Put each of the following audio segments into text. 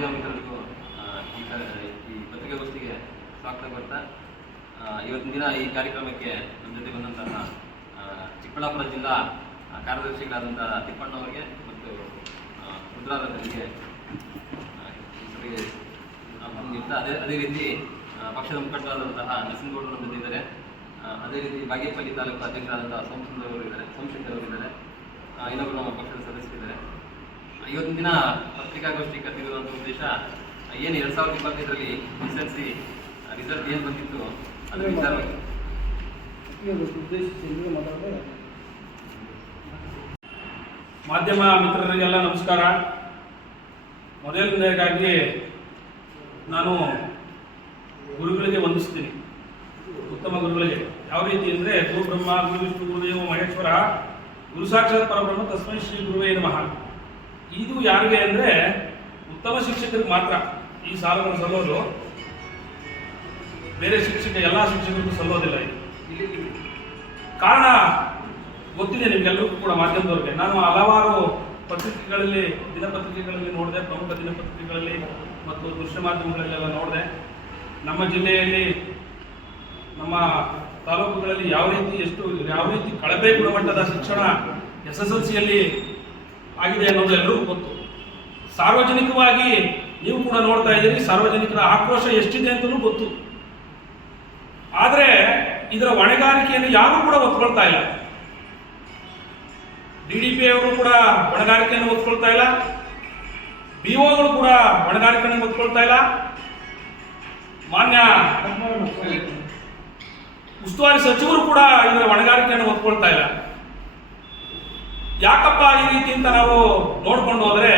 ಮಾಧ್ಯಮ ಮಿತ್ರರಿಗೂ ಈ ಈ ಪತ್ರಿಕಾಗೋಷ್ಠಿಗೆ ಸ್ವಾಗತ ಬರ್ತಾ ಇವತ್ತಿನ ದಿನ ಈ ಕಾರ್ಯಕ್ರಮಕ್ಕೆ ನಮ್ಮ ಜೊತೆ ಬಂದಂತಹ ಚಿಕ್ಕಬಳ್ಳಾಪುರ ಜಿಲ್ಲಾ ಆ, ತಿಪ್ಪಣ್ಣವರಿಗೆ ಮತ್ತು ನೀಡ್ತಾ ಅದೇ ಅದೇ ರೀತಿ ಪಕ್ಷದ ಮುಖಂಡರಾದಂತಹ ನರಸಿಂಗೌಡರು ನಮ್ಮ ಜೊತೆ ಅದೇ ರೀತಿ ಬಾಗೇಪಲ್ಲಿ ತಾಲೂಕು ಅಧ್ಯಕ್ಷರಾದಂತಹ ಸೋಮಸುಂದರ್ ಇದ್ದಾರೆ ಸೋಮಶೇಖರ್ ಅವರು ಇದ್ದಾರೆ. ಇನ್ನೊಬ್ಬರು ನಮ್ಮ ಪಕ್ಷದ ಸದಸ್ಯರಿದ್ದಾರೆ. ಇವತ್ತಿನ ದಿನ ಪತ್ರಿಕಾಗೋಷ್ಠಿ ಕರೆದಿರುವಂಥ ಉದ್ದೇಶ ಏನು ಎರಡು ಸಾವಿರದ ಇಪ್ಪತ್ತೈದರಲ್ಲಿ ಎಸ್ ಎಲ್ ಸಿ ರಿಸಲ್ಟ್ ಏನು ಬಂದಿತ್ತು ಅದರ ವಿಚಾರವಾಗಿ ಮಾಧ್ಯಮ ಮಿತ್ರರಿಗೆಲ್ಲ ನಮಸ್ಕಾರ. ಮೊದಲನೇದಾಗಿ ನಾನು ಗುರುಗಳಿಗೆ ವಂದಿಸ್ತೀನಿ. ಉತ್ತಮ ಗುರುಗಳಿಗೆ. ಯಾವ ರೀತಿ ಅಂದರೆ ಗುರುಬ್ರಹ್ಮ ಗುರು ವಿಷ್ಣು ಗುರುದೇವ ಮಹೇಶ್ವರ ಗುರು ಸಾಕ್ಷಾತ್ ಪರಬ್ರಹ್ಮ ತಸ್ಮೈ ಶ್ರೀ ಗುರುವೇ ನಮಃ. ಇದು ಯಾರಿಗೆ ಅಂದರೆ ಉತ್ತಮ ಶಿಕ್ಷಕರಿಗೆ ಮಾತ್ರ ಈ ಸಾಲವನ್ನು ಸಲ್ಲೋದು. ಬೇರೆ ಶಿಕ್ಷಕ, ಎಲ್ಲ ಶಿಕ್ಷಕರಿಗೂ ಸಲ್ಲೋದಿಲ್ಲ ಇದು. ಕಾರಣ ಗೊತ್ತಿದೆ ನಿಮ್ಗೆಲ್ಲರಿಗೂ ಕೂಡ ಮಾಧ್ಯಮದವ್ರಿಗೆ. ನಾನು ಹಲವಾರು ಪತ್ರಿಕೆಗಳಲ್ಲಿ, ದಿನಪತ್ರಿಕೆಗಳಲ್ಲಿ ನೋಡಿದೆ, ಪ್ರಮುಖ ದಿನಪತ್ರಿಕೆಗಳಲ್ಲಿ ಮತ್ತು ದೃಶ್ಯ ಮಾಧ್ಯಮಗಳಲ್ಲೆಲ್ಲ ನೋಡಿದೆ. ನಮ್ಮ ಜಿಲ್ಲೆಯಲ್ಲಿ, ನಮ್ಮ ತಾಲೂಕುಗಳಲ್ಲಿ ಯಾವ ರೀತಿ ಎಷ್ಟು, ಯಾವ ರೀತಿ ಕಳಪೆ ಗುಣಮಟ್ಟದ ಶಿಕ್ಷಣ ಎಸ್ ಎಸ್ ಎಲ್ ಸಿಯಲ್ಲಿ ಆಗಿದೆ ಅನ್ನೋದು ಎಲ್ಲರೂ ಗೊತ್ತು. ಸಾರ್ವಜನಿಕವಾಗಿ ನೀವು ಕೂಡ ನೋಡ್ತಾ ಇದ್ದೀರಿ, ಸಾರ್ವಜನಿಕರ ಆಕ್ರೋಶ ಎಷ್ಟಿದೆ ಅಂತಲೂ ಗೊತ್ತು. ಆದರೆ ಇದರ ಹೊಣೆಗಾರಿಕೆಯನ್ನು ಯಾರೂ ಕೂಡ ಒತ್ಕೊಳ್ತಾ ಇಲ್ಲ. ಡಿ ಡಿ ಪಿ ಅವರು ಕೂಡ ಹೊಣೆಗಾರಿಕೆಯನ್ನು ಒತ್ಕೊಳ್ತಾ ಇಲ್ಲ. ಬಿ ಒಗಳು ಕೂಡ ಹೊಣೆಗಾರಿಕೆಯನ್ನು ಒತ್ಕೊಳ್ತಾ ಇಲ್ಲ. ಮಾನ್ಯ ಉಸ್ತುವಾರಿ ಸಚಿವರು ಕೂಡ ಇದರ ಹೊಣೆಗಾರಿಕೆಯನ್ನು ಒತ್ಕೊಳ್ತಾ ಇಲ್ಲ. ಯಾಕಪ್ಪ ಈ ರೀತಿ ಅಂತ ನಾವು ನೋಡ್ಕೊಂಡು ಹೋದರೆ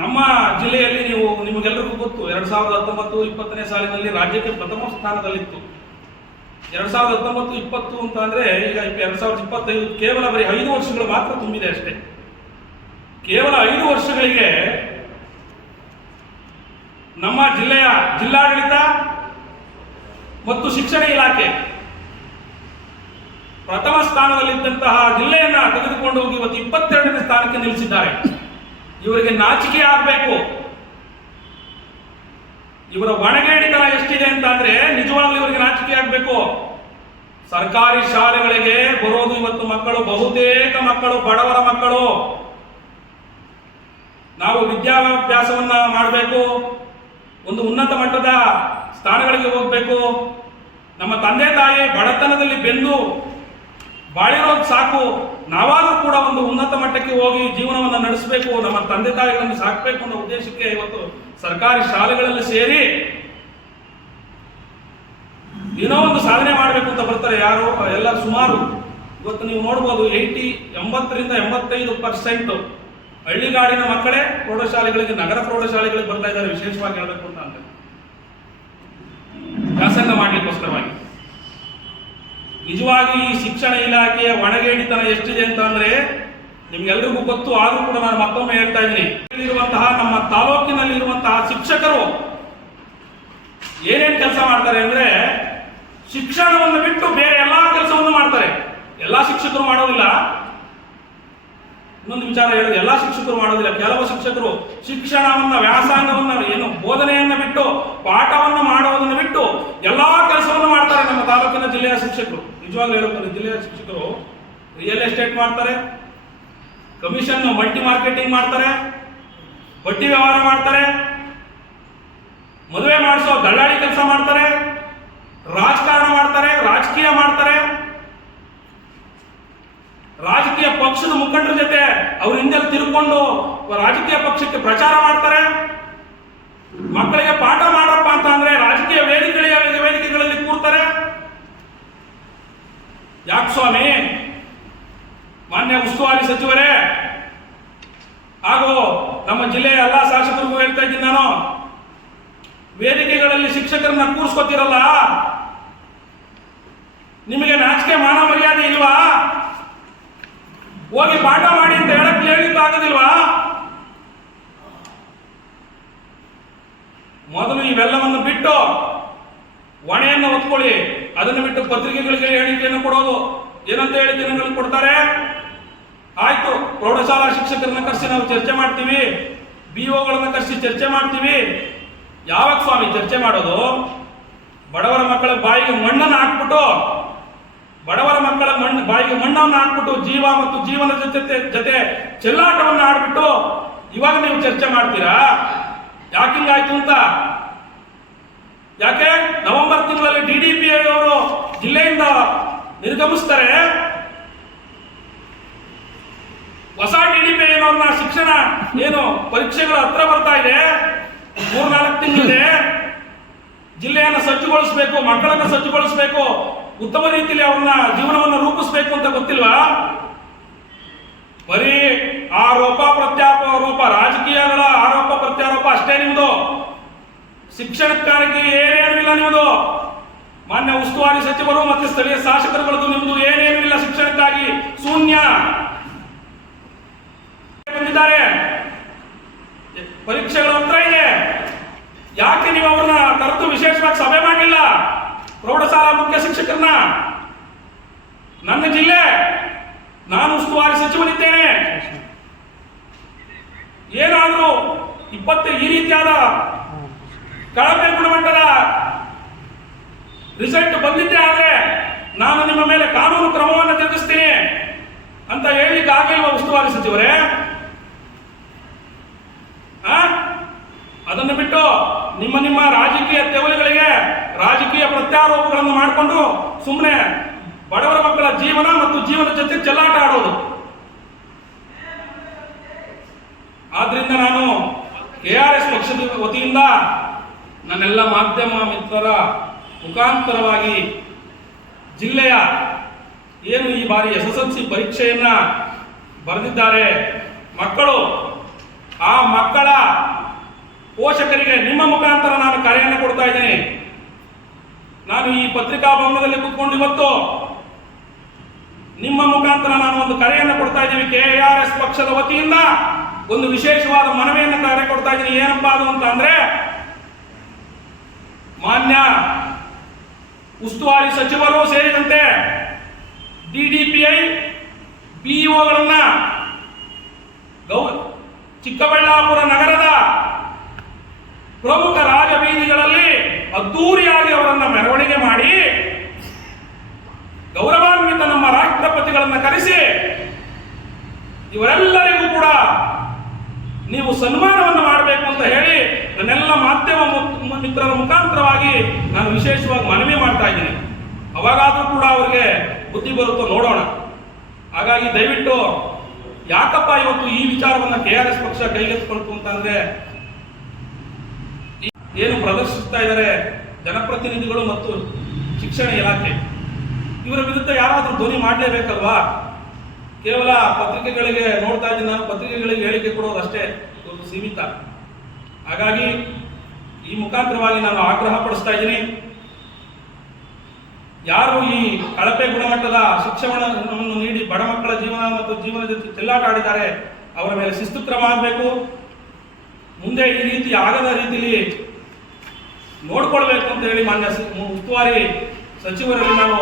ನಮ್ಮ ಜಿಲ್ಲೆಯಲ್ಲಿ ನೀವು ನಿಮಗೆಲ್ಲರಿಗೂ ಗೊತ್ತು, ಎರಡ್ ಸಾವಿರದ ಹತ್ತೊಂಬತ್ತು ಇಪ್ಪತ್ತನೇ ಸಾಲಿನಲ್ಲಿ ರಾಜ್ಯಕ್ಕೆ ಪ್ರಥಮ ಸ್ಥಾನದಲ್ಲಿತ್ತು. ಎರಡು ಸಾವಿರದ ಹತ್ತೊಂಬತ್ತು ಇಪ್ಪತ್ತು ಅಂತ ಅಂದರೆ ಈಗ ಎರಡ್ ಸಾವಿರದ ಇಪ್ಪತ್ತೈದು ಕೇವಲ ಬರೀ ಐದು ವರ್ಷಗಳು ಮಾತ್ರ ತುಂಬಿದೆ ಅಷ್ಟೇ. ಕೇವಲ ಐದು ವರ್ಷಗಳಿಗೆ ನಮ್ಮ ಜಿಲ್ಲೆಯ ಜಿಲ್ಲಾಡಳಿತ ಮತ್ತು ಶಿಕ್ಷಣ ಇಲಾಖೆ ಪ್ರಥಮ ಸ್ಥಾನದಲ್ಲಿದ್ದಂತಹ ಜಿಲ್ಲೆಯನ್ನ ತೆಗೆದುಕೊಂಡು ಹೋಗಿ ಇವತ್ತು ಇಪ್ಪತ್ತೆರಡನೇ ಸ್ಥಾನಕ್ಕೆ ನಿಲ್ಲಿಸಿದ್ದಾರೆ. ಇವರಿಗೆ ನಾಚಿಕೆ ಆಗಬೇಕು. ಇವರ ಒಣಗೇಡಿತನ ಎಷ್ಟಿದೆ ಅಂತ ಅಂದ್ರೆ ನಿಜವಾಗ್ಲೂ ಇವರಿಗೆ ನಾಚಿಕೆ ಆಗಬೇಕು. ಸರ್ಕಾರಿ ಶಾಲೆಗಳಿಗೆ ಬರೋದು ಇವತ್ತು ಮಕ್ಕಳು, ಬಹುತೇಕ ಮಕ್ಕಳು, ಬಡವರ ಮಕ್ಕಳು. ನಾವು ವಿದ್ಯಾಭ್ಯಾಸವನ್ನ ಮಾಡಬೇಕು. ಒಂದು ಉನ್ನತ ಮಟ್ಟದ ಸ್ಥಾನಗಳಿಗೆ ಹೋಗಬೇಕು. ನಮ್ಮ ತಂದೆ ತಾಯಿ ಬಡತನದಲ್ಲಿ ಬೆಂದು ಬಾಳಿರೋದು ಸಾಕು. ನಾವಾದರೂ ಕೂಡ ಒಂದು ಉನ್ನತ ಮಟ್ಟಕ್ಕೆ ಹೋಗಿ ಜೀವನವನ್ನು ನಡೆಸಬೇಕು, ನಮ್ಮ ತಂದೆ ತಾಯಿಗಳನ್ನು ಸಾಕಬೇಕು ಅನ್ನೋ ಉದ್ದೇಶಕ್ಕೆ ಇವತ್ತು ಸರ್ಕಾರಿ ಶಾಲೆಗಳಲ್ಲಿ ಸೇರಿ ಏನೋ ಒಂದು ಸಾಧನೆ ಮಾಡಬೇಕು ಅಂತ ಬರ್ತಾರೆ ಯಾರು, ಎಲ್ಲ ಸುಮಾರು. ಇವತ್ತು ನೀವು ನೋಡ್ಬೋದು ಏಯ್ಟಿ ಎಂಬತ್ತರಿಂದ ಎಂಬತ್ತೈದು ಪರ್ಸೆಂಟ್ ಹಳ್ಳಿಗಾಡಿನ ಮಕ್ಕಳೇ ಪ್ರೌಢಶಾಲೆಗಳಿಗೆ, ನಗರ ಪ್ರೌಢಶಾಲೆಗಳಿಗೆ ಬರ್ತಾ ಇದ್ದಾರೆ, ವಿಶೇಷವಾಗಿ ಹೇಳಬೇಕು ಅಂತ ಅಂದ್ರೆ. ವ್ಯಾಸಂಗ ಮಾಡ್ಲಿಕ್ಕೋಸ್ಕರವಾಗಿ ನಿಜವಾಗಿ ಈ ಶಿಕ್ಷಣ ಇಲಾಖೆಯ ಒಣಗೇಡಿತನ ಎಷ್ಟಿದೆ ಅಂತಂದ್ರೆ ನಿಮ್ಗೆಲ್ರಿಗೂ ಗೊತ್ತು, ಆದರೂ ಕೂಡ ನಾನು ಮತ್ತೊಮ್ಮೆ ಹೇಳ್ತಾ ಇದ್ದೀನಿ. ಇರುವಂತಹ ನಮ್ಮ ತಾಲೂಕಿನಲ್ಲಿ ಇರುವಂತಹ ಶಿಕ್ಷಕರು ಏನೇನು ಕೆಲಸ ಮಾಡ್ತಾರೆ ಅಂದ್ರೆ ಶಿಕ್ಷಣವನ್ನು ಬಿಟ್ಟು ಬೇರೆ ಎಲ್ಲಾ ಕೆಲಸವನ್ನು ಮಾಡ್ತಾರೆ. ಎಲ್ಲಾ ಶಿಕ್ಷಕರು ಮಾಡೋದಿಲ್ಲ. ಇನ್ನೊಂದು ವಿಚಾರ ಹೇಳಿದ್ರೆ ಎಲ್ಲಾ ಶಿಕ್ಷಕರು ಮಾಡೋದಿಲ್ಲ. ಕೆಲವು ಶಿಕ್ಷಕರು ಶಿಕ್ಷಣವನ್ನ, ವ್ಯಾಸಂಗವನ್ನ, ಏನು ಬೋಧನೆಯನ್ನ ಬಿಟ್ಟು, ಪಾಠವನ್ನು ಮಾಡುವುದನ್ನು ಬಿಟ್ಟು ಎಲ್ಲಾ ಕೆಲಸವನ್ನು ಮಾಡ್ತಾರೆ ನಮ್ಮ ತಾಲೂಕಿನ ಜಿಲ್ಲೆಯ ಶಿಕ್ಷಕರು. ನಿಜವಾಗ್ಲೂ ಹೇಳಬೇಕು ಜಿಲ್ಲೆಯ ಶಿಕ್ಷಕರು ರಿಯಲ್ ಎಸ್ಟೇಟ್ ಮಾಡ್ತಾರೆ ಕಮಿಷನ್ ಮಲ್ಟಿ ಮಾರ್ಕೆಟಿಂಗ್ ಮಾಡ್ತಾರೆ, ಬಡ್ಡಿ ವ್ಯವಹಾರ ಮಾಡ್ತಾರೆ, ಮದುವೆ ಮಾಡಿಸೋ ದಳ್ಳಾಳಿ ಕೆಲಸ ಮಾಡ್ತಾರೆ, ರಾಜಕಾರಣ ಮಾಡ್ತಾರೆ, ರಾಜಕೀಯ ಮಾಡ್ತಾರೆ. ರಾಜಕೀಯ ಪಕ್ಷದ ಮುಖಂಡರ ಜೊತೆ ಅವ್ರ ಹಿಂದೆ ತಿರ್ಕೊಂಡು ರಾಜಕೀಯ ಪಕ್ಷಕ್ಕೆ ಪ್ರಚಾರ ಮಾಡ್ತಾರೆ. ಮಕ್ಕಳಿಗೆ ಪಾಠ ಮಾಡಪ್ಪ ಅಂತ ಅಂದ್ರೆ ರಾಜಕೀಯ ವೇದಿಕೆಗಳಿಗೆ ವೇದಿಕೆಗಳಲ್ಲಿ ಕೂರ್ತಾರೆ ಯಾಕೆ ಸ್ವಾಮಿ ಮಾನ್ಯ ಉಸ್ತುವಾರಿ ಸಚಿವರೇ ಹಾಗೂ ನಮ್ಮ ಜಿಲ್ಲೆಯ ಎಲ್ಲಾ ಶಾಸಕರಿಗೂ ಹೇಳ್ತಾ ಇದ್ದೀನಿ ನಾನು ವೇದಿಕೆಗಳಲ್ಲಿ ಶಿಕ್ಷಕರನ್ನ ಕೂರಿಸ್ಕೊತಿರಲ್ಲ ನಿಮಗೆ ನಾಚಿಕೆ ಮಾನ ಮರ್ಯಾದೆ ಇಲ್ವಾ ಹೋಗಿ ಪಾಠ ಮಾಡಿ ಅಂತ ಹೇಳಕ್ ಹೇಳಿದ್ದು ಆಗೋದಿಲ್ವಾ? ಮೊದಲು ಇವೆಲ್ಲವನ್ನು ಬಿಟ್ಟು ಹೊಣೆಯನ್ನು ಒತ್ಕೊಳ್ಳಿ ಅದನ್ನು ಬಿಟ್ಟು ಪತ್ರಿಕೆಗಳಿಗೆ ಹೇಳಿಕೆಯನ್ನು ಕೊಡೋದು. ಏನಂತ ಹೇಳಿಕೆಗಳನ್ನು ಕೊಡ್ತಾರೆ? ಆಯ್ತು, ಪ್ರೌಢಶಾಲಾ ಶಿಕ್ಷಕರನ್ನ ಕರೆಸಿ ನಾವು ಚರ್ಚೆ ಮಾಡ್ತೀವಿ. ಬಿ ಒಗಳನ್ನ ಕರೆಸಿ ಚರ್ಚೆ ಮಾಡ್ತೀವಿ. ಯಾವಾಗ ಸ್ವಾಮಿ ಚರ್ಚೆ ಮಾಡೋದು? ಬಡವರ ಮಕ್ಕಳ ಬಾಯಿಗೆ ಮಣ್ಣನ್ನು ಹಾಕ್ಬಿಟ್ಟು ಬಡವರ ಮಕ್ಕಳ ಮಣ್ಣು, ಬಾಯಿಗೆ ಮಣ್ಣನ್ನು ಹಾಕ್ಬಿಟ್ಟು ಜೀವ ಮತ್ತು ಜೀವನ ಜೊತೆ ಜೊತೆ ಚೆಲ್ಲಾಟವನ್ನು ಆಡ್ಬಿಟ್ಟು ಇವಾಗ ನೀವು ಚರ್ಚೆ ಮಾಡ್ತೀರಾ? ಯಾಕಿಂಗಾಯ್ತು ಅಂತ? ಯಾಕೆ? ನವೆಂಬರ್ ತಿಂಗಳಲ್ಲಿ ಡಿ ಡಿ ಪಿ ಅವರು ಜಿಲ್ಲೆಯಿಂದ ನಿರ್ಗಮಿಸ್ತಾರೆ. ಹೊಸ ಡಿ ಡಿ ಪಿ ಏನವ್ರನ್ನ ಶಿಕ್ಷಣ ಏನು ಪರೀಕ್ಷೆಗಳು ಹತ್ರ ಬರ್ತಾ ಇದೆ. ಮೂರ್ನಾಲ್ಕು ತಿಂಗಳಿದೆ. ಜಿಲ್ಲೆಯನ್ನು ಸಜ್ಜುಗೊಳಿಸಬೇಕು, ಮಕ್ಕಳನ್ನ ಸಜ್ಜುಗೊಳಿಸಬೇಕು ಉತ್ತಮ ರೀತಿಯಲ್ಲಿ ಅವ್ರನ್ನ ಜೀವನವನ್ನು ರೂಪಿಸಬೇಕು ಅಂತ ಗೊತ್ತಿಲ್ವಾ? ಬರೀ ಆರೋಪ ಪ್ರತ್ಯಾರೋಪ ರಾಜಕೀಯಗಳ ಆರೋಪ ಪ್ರತ್ಯಾರೋಪ ಅಷ್ಟೇ ನಿಮ್ದು. ಶಿಕ್ಷಣಕ್ಕಾಗಿ ಏನೇನು ಇಲ್ಲ ನಿಮ್ದು. ಮಾನ್ಯ ಉಸ್ತುವಾರಿ ಸಚಿವರು ಮತ್ತೆ ಸ್ಥಳೀಯ ಶಾಸಕರುಗಳದ್ದು ನಿಮ್ದು ಏನೇನು ಇಲ್ಲ ಶಿಕ್ಷಣಕ್ಕಾಗಿ. ಶೂನ್ಯ. ಬಂದಿದ್ದಾರೆ. ಪರೀಕ್ಷೆಗಳ ಹತ್ರ ಇದೆ. ಯಾಕೆ ನೀವು ಅವ್ರನ್ನ ಕರೆದು ವಿಶೇಷವಾಗಿ ಸಭೆ ಮಾಡಲಿಲ್ಲ? ಪ್ರೌಢಶಾಲಾ ಮುಖ್ಯ ಶಿಕ್ಷಕರನ್ನ. ನನ್ನ ಜಿಲ್ಲೆ, ನಾನು ಉಸ್ತುವಾರಿ ಸಚಿವನಿದ್ದೇನೆ. ಏನಾದರೂ ಇಪ್ಪತ್ತು ಈ ರೀತಿಯಾದ ಕಳಪೆ ಗುಣಮಟ್ಟದ ರಿಸಲ್ಟ್ ಬಂದಿದ್ದೆ ಆದರೆ ನಾನು ನಿಮ್ಮ ಮೇಲೆ ಕಾನೂನು ಕ್ರಮವನ್ನು ಜರುಗಿಸ್ತೀನಿ ಅಂತ ಹೇಳಲಿಕ್ಕೆ ಆಗಿಲ್ವ ಉಸ್ತುವಾರಿ ಸಚಿವರೇ? ಅದನ್ನು ಬಿಟ್ಟು ನಿಮ್ಮ ನಿಮ್ಮ ರಾಜಕೀಯ ತೆವಲುಗಳಿಗೆ ರಾಜಕೀಯ ಪ್ರತ್ಯಾರೋಪಗಳನ್ನು ಮಾಡಿಕೊಂಡು ಸುಮ್ಮನೆ ಬಡವರ ಮಕ್ಕಳ ಜೀವನ ಮತ್ತು ಜೀವನ ಜೊತೆ ಚೆಲ್ಲಾಟ ಆಡೋದು. ಆದ್ರಿಂದ ನಾನು ಕೆ ಆರ್ ಎಸ್ ಪಕ್ಷದ ವತಿಯಿಂದ ನನ್ನೆಲ್ಲ ಮಾಧ್ಯಮ ಮಿತ್ರರ ಮುಖಾಂತರವಾಗಿ ಜಿಲ್ಲೆಯ ಏನು ಈ ಬಾರಿ ಎಸ್ ಎಸ್ ಎಲ್ ಪರೀಕ್ಷೆಯನ್ನ ಬರೆದಿದ್ದಾರೆ, ಮಕ್ಕಳು, ಆ ಮಕ್ಕಳ ಪೋಷಕರಿಗೆ ನಿಮ್ಮ ಮುಖಾಂತರ ನಾನು ಕರೆಯನ್ನು ಕೊಡ್ತಾ ಇದ್ದೀನಿ. ನಾನು ಈ ಪತ್ರಿಕಾ ಭವನದಲ್ಲಿ ಕೂತ್ಕೊಂಡು ಇವತ್ತು ನಿಮ್ಮ ಮುಖಾಂತರ ನಾನು ಒಂದು ಕರೆಯನ್ನು ಕೊಡ್ತಾ ಇದ್ದೀವಿ ಕೆ ಆರ್ ಎಸ್ ಪಕ್ಷದ ವತಿಯಿಂದ. ಒಂದು ವಿಶೇಷವಾದ ಮನವಿಯನ್ನು ಕರೆ ಕೊಡ್ತಾ ಇದ್ದೀನಿ. ಏನಪ್ಪಾ ಅದು ಅಂತ ಅಂದ್ರೆ, ಮಾನ್ಯ ಉಸ್ತುವಾರಿ ಸಚಿವರು ಸೇರಿದಂತೆ ಡಿಡಿಪಿಐ ಬಿಇಒಗಳನ್ನ ಚಿಕ್ಕಬಳ್ಳಾಪುರ ನಗರದ ಪ್ರಮುಖ ರಾಜಬೀದಿಗಳಲ್ಲಿ ಅದ್ದೂರಿಯಾಗಿ ಅವರನ್ನ ಮೆರವಣಿಗೆ ಮಾಡಿ ಗೌರವಾನ್ವಿತ ನಮ್ಮ ರಾಷ್ಟ್ರಪತಿಗಳನ್ನು ಕರೆಸಿ ಇವರೆಲ್ಲರಿಗೂ ಕೂಡ ನೀವು ಸನ್ಮಾನವನ್ನು ಮಾಡಬೇಕು ಅಂತ ಹೇಳಿ ನನ್ನೆಲ್ಲ ಮಾಧ್ಯಮ ಮಿತ್ರರ ಮುಖಾಂತರವಾಗಿ ನಾನು ವಿಶೇಷವಾಗಿ ಮನವಿ ಮಾಡ್ತಾ ಇದ್ದೀನಿ. ಅವಾಗಾದರೂ ಕೂಡ ಅವರಿಗೆ ಬುದ್ಧಿ ಬರುತ್ತೋ ನೋಡೋಣ. ಹಾಗಾಗಿ ದಯವಿಟ್ಟು ಯಾಕಪ್ಪ ಇವತ್ತು ಈ ವಿಚಾರವನ್ನ ಕೆ ಆರ್ ಎಸ್ ಪಕ್ಷ ಕೈಗೆತ್ತಿಕೊಳ್ತು ಅಂತಂದ್ರೆ ಏನು ಪ್ರದರ್ಶಿಸ್ತಾ ಇದ್ದಾರೆ ಜನಪ್ರತಿನಿಧಿಗಳು ಮತ್ತು ಶಿಕ್ಷಣ ಇಲಾಖೆ. ಇವರ ವಿರುದ್ಧ ಯಾರಾದರೂ ಧ್ವನಿ ಮಾಡಲೇಬೇಕಲ್ವಾ? ಕೇವಲ ಪತ್ರಿಕೆಗಳಿಗೆ ನೋಡ್ತಾ ಇದ್ದೀನಿ ನಾನು, ಪತ್ರಿಕೆಗಳಿಗೆ ಹೇಳಿಕೆ ಕೊಡೋದು ಅಷ್ಟೇ ಒಂದು ಸೀಮಿತ. ಹಾಗಾಗಿ ಈ ಮುಖಾಂತರವಾಗಿ ನಾನು ಆಗ್ರಹ ಪಡಿಸ್ತಾ ಇದ್ದೀನಿ. ಯಾರು ಈ ಕಳಪೆ ಗುಣಮಟ್ಟದ ಶಿಕ್ಷಣವನ್ನು ನೀಡಿ ಬಡ ಮಕ್ಕಳ ಜೀವನ ಮತ್ತು ಜೀವನ ಜೊತೆ ಚೆಲ್ಲಾಟ ಆಡಿದ್ದಾರೆ, ಅವರ ಮೇಲೆ ಶಿಸ್ತು ಕ್ರಮ ಆಗಬೇಕು. ಮುಂದೆ ಈ ರೀತಿ ಆಗದ ರೀತಿಯಲ್ಲಿ ನೋಡ್ಕೊಳ್ಬೇಕು ಅಂತ ಹೇಳಿ ಮಾನ್ಯ ಉಸ್ತುವಾರಿ ಸಚಿವರಲ್ಲಿ ನಾವು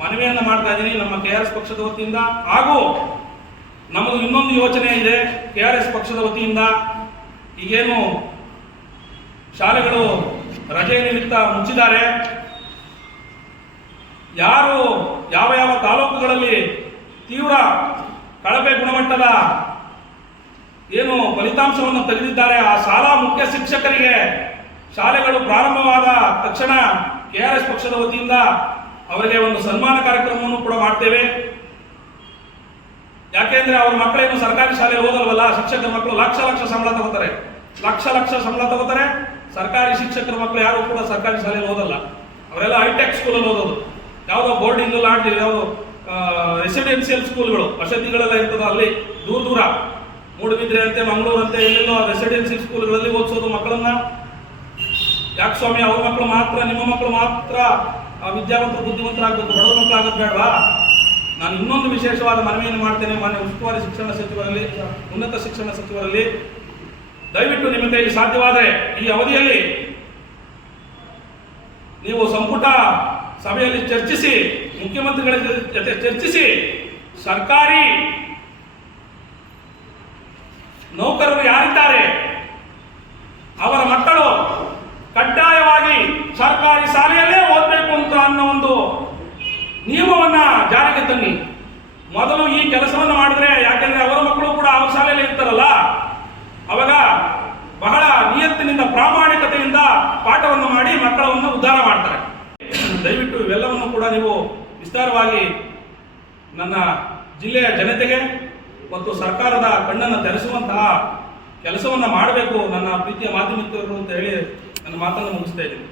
ಮನವಿಯನ್ನ ಮಾಡ್ತಾ ಇದ್ದೀನಿ ನಮ್ಮ ಕೆ ಆರ್ ಎಸ್ ಪಕ್ಷದ ವತಿಯಿಂದ ಹಾಗೂ ನಮ್ಮದು ಇನ್ನೊಂದು ಯೋಚನೆ ಇದೆ. ಕೆ ಆರ್ ಎಸ್ ಪಕ್ಷದ ವತಿಯಿಂದ ಈಗೇನು ಶಾಲೆಗಳು ರಜೆ ನಿಮಿತ್ತ ಮುಚ್ಚಿದ್ದಾರೆ. ಯಾರು ಯಾವ ಯಾವ ತಾಲೂಕುಗಳಲ್ಲಿ ತೀವ್ರ ಕಳಪೆ ಗುಣಮಟ್ಟದ ಏನು ಫಲಿತಾಂಶವನ್ನು ತೆಗೆದಿದ್ದಾರೆ, ಆ ಶಾಲಾ ಮುಖ್ಯ ಶಿಕ್ಷಕರಿಗೆ ಶಾಲೆಗಳು ಪ್ರಾರಂಭವಾದ ತಕ್ಷಣ ಕೆ ಆರ್ ಎಸ್ ಪಕ್ಷದ ವತಿಯಿಂದ ಅವರಿಗೆ ಒಂದು ಸನ್ಮಾನ ಕಾರ್ಯಕ್ರಮವನ್ನು ಕೂಡ ಮಾಡ್ತೇವೆ. ಯಾಕೆಂದ್ರೆ ಅವ್ರ ಮಕ್ಕಳೇನು ಸರ್ಕಾರಿ ಶಾಲೆ ಓದಲ್ವಲ್ಲ, ಶಿಕ್ಷಕರ ಮಕ್ಕಳು ಲಕ್ಷ ಲಕ್ಷ ಸಂಬಳ ತಗೋತಾರೆ. ಲಕ್ಷ ಲಕ್ಷ ಸಂಬಳ ತಗೋತಾರೆ. ಸರ್ಕಾರಿ ಶಿಕ್ಷಕರ ಮಕ್ಕಳು ಯಾರು ಕೂಡ ಸರ್ಕಾರಿ ಶಾಲೆಯಲ್ಲಿ ಓದಲ್ಲ. ಅವರೆಲ್ಲ ಹೈಟೆಕ್ ಸ್ಕೂಲಲ್ಲಿ ಓದೋದು. ಯಾವುದೋ ಬೋರ್ಡಿಂಗ್ ಲಾಡ್ಜ್ ಯಾವುದೋ ರೆಸಿಡೆನ್ಷಿಯಲ್ ಸ್ಕೂಲ್ಗಳು ವಸತಿಗಳೆಲ್ಲ ಇರ್ತದೆ ಅಲ್ಲಿ, ದೂರ ದೂರ. ಮೂಡುಬಿದ್ರೆ ಅಂತೆ ಮಂಗಳೂರಂತೆ ಎಲ್ಲೆಲ್ಲೋ ರೆಸಿಡೆನ್ಷಿಯಲ್ ಸ್ಕೂಲ್ಗಳಲ್ಲಿ ಓದಿಸೋದು ಮಕ್ಕಳನ್ನ. ಯಾಕೆ ಸ್ವಾಮಿ, ಅವ್ರ ಮಕ್ಕಳು ಮಾತ್ರ, ನಿಮ್ಮ ಮಕ್ಕಳು ಮಾತ್ರ ವಿದ್ಯಾವಂತರು ಬುದ್ಧಿವಂತರಾಗಬೇಕು ಬಡವ ಮಕ್ಕಳು ಆಗೋದು ಬೇಡವಾ? ನಾನು ಇನ್ನೊಂದು ವಿಶೇಷವಾದ ಮನವಿಯನ್ನು ಮಾಡ್ತೇನೆ, ಮಾನ್ಯ ಉಸ್ತುವಾರಿ ಶಿಕ್ಷಣ ಸಚಿವರಲ್ಲಿ, ಉನ್ನತ ಶಿಕ್ಷಣ ಸಚಿವರಲ್ಲಿ. ದಯವಿಟ್ಟು ನಿಮ್ಮ ಸಾಧ್ಯವಾದರೆ, ಈ ಅವಧಿಯಲ್ಲಿ ನೀವು ಸಂಪುಟ ಸಭೆಯಲ್ಲಿ ಚರ್ಚಿಸಿ, ಮುಖ್ಯಮಂತ್ರಿಗಳ ಜೊತೆ ಚರ್ಚಿಸಿ, ಸರ್ಕಾರಿ ನೌಕರರು ಯಾರಿದ್ದಾರೆ? ಶಾಲೆಯಲ್ಲೇ ಓದಬೇಕು ಅಂತ ಅನ್ನೋ ಒಂದು ನಿಯಮವನ್ನ ಜಾರಿಗೆ ತನ್ನಿ ಮೊದಲು ಈ ಕೆಲಸವನ್ನು ಮಾಡಿದ್ರೆ, ಯಾಕೆಂದ್ರೆ ಅವರ ಮಕ್ಕಳು ಕೂಡ ಆ ಶಾಲೆಯಲ್ಲಿ ಇರ್ತಾರಲ್ಲ, ಅವಾಗ ಬಹಳ ನಿಯತ್ತಿನಿಂದ, ಪ್ರಾಮಾಣಿಕತೆಯಿಂದ ಪಾಠವನ್ನು ಮಾಡಿ ಮಕ್ಕಳನ್ನು ಉದ್ಧಾರ ಮಾಡ್ತಾರೆ. ದಯವಿಟ್ಟು ಇವೆಲ್ಲವನ್ನು ಕೂಡ ನೀವು ವಿಸ್ತಾರವಾಗಿ ನನ್ನ ಜಿಲ್ಲೆಯ ಜನತೆಗೆ ಮತ್ತು ಸರ್ಕಾರದ ಕಣ್ಣನ್ನು ತೆರೆಸುವಂತಹ ಕೆಲಸವನ್ನು ಮಾಡಬೇಕು, ನನ್ನ ಪ್ರೀತಿಯ ಮಾಧ್ಯಮಿಕರು ಅಂತ ಹೇಳಿ ನನ್ನ ಮಾತನ್ನು ಮುಗಿಸ್ತಾ ಇದ್ದೀನಿ.